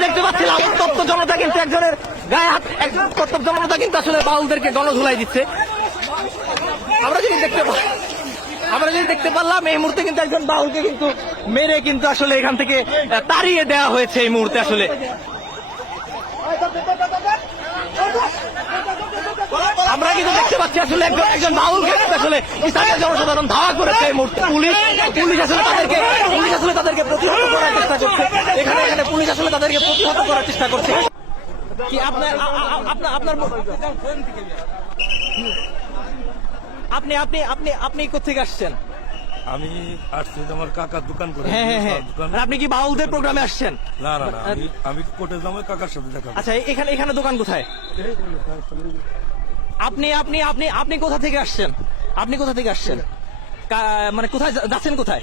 দেখতে পাচ্ছিলাম উত্তপ্ত জনতা কিন্তু একজনের গায়ে হাত, একজন উত্তপ্ত জনতা কিন্তু আসলে বাউলদেরকে গণধুলাই দিচ্ছে। আমরা যদি দেখতে পা- আমরা যদি দেখতে পারলাম, এই মুহূর্তে কিন্তু একজন বাউলকে কিন্তু মেরে কিন্তু আসলে এখান থেকে তাড়িয়ে দেওয়া হয়েছে এই মুহূর্তে আসলে। আমরা কিন্তু দেখতে পাচ্ছি আসলে একজন একজন বাউলকে আসলে স্থানীয় জনসাধারণ ধাওয়া করেছে এই মুহূর্তে। পুলিশ পুলিশ আসলে তাদেরকে পুলিশ আসলে তাদেরকে প্রতিহত করার চেষ্টা করছে। এখানে এখানে পুলিশ আসলে তাদেরকে প্রতিহত করার চেষ্টা করছে। কি আপনার আপনার আপনার আপনি আপনি আপনি আপনি কোথেকে আসছেন? আমি আসছি তোমার কাকার দোকান করে। হ্যাঁ হ্যাঁ হ্যাঁ। আপনি কি বাউলদের প্রোগ্রামে আসছেন? না না না আমি কোর্টে যাব কাকার সাথে দেখা আচ্ছা এখানে এখানে দোকান কোথায়? আপনি আপনি আপনি আপনি কোথা থেকে আসছেন? আপনি কোথা থেকে আসছেন? মানে কোথায় যাচ্ছেন কোথায়?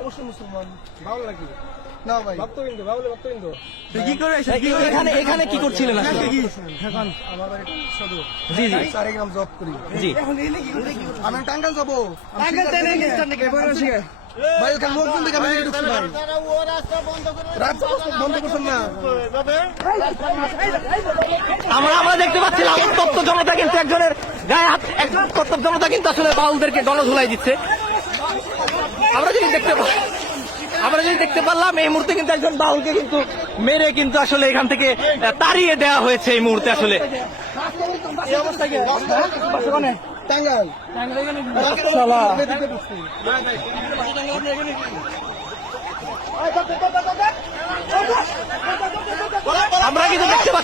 অবশ্যই মুসলমান। ভালো লাগে না ভাই। এখানে এখানে কি করছিলেন আমার বাড়ি সদর। জি জি। গ্রাম জব করি। জি। আমি টাঙ্গাল যাব। ভাই ওখানে লোকজন দেখে আমি ঢুকছি ভাই। রাস্তা বন্ধ করছেন না। আমরা আমরা দেখতে পাচ্ছিলাম উত্তপ্ত জনতা কিন্তু একজনের গায়ে হাত একজন উত্তপ্ত জনতা কিন্তু আসলে বাউলদেরকে গণধুলাই দিচ্ছে। আমরা যদি দেখতে আমরা যদি দেখতে পারলাম এই মুহূর্তে কিন্তু একজন বাউলকে কিন্তু মেরে কিন্তু আসলে এখান থেকে তাড়িয়ে দেওয়া হয়েছে এই মুহূর্তে আসলে? টাঙ্গাল এদিকে ঢুকছি আমরা কিন্তু দেখতে পাচ্ছি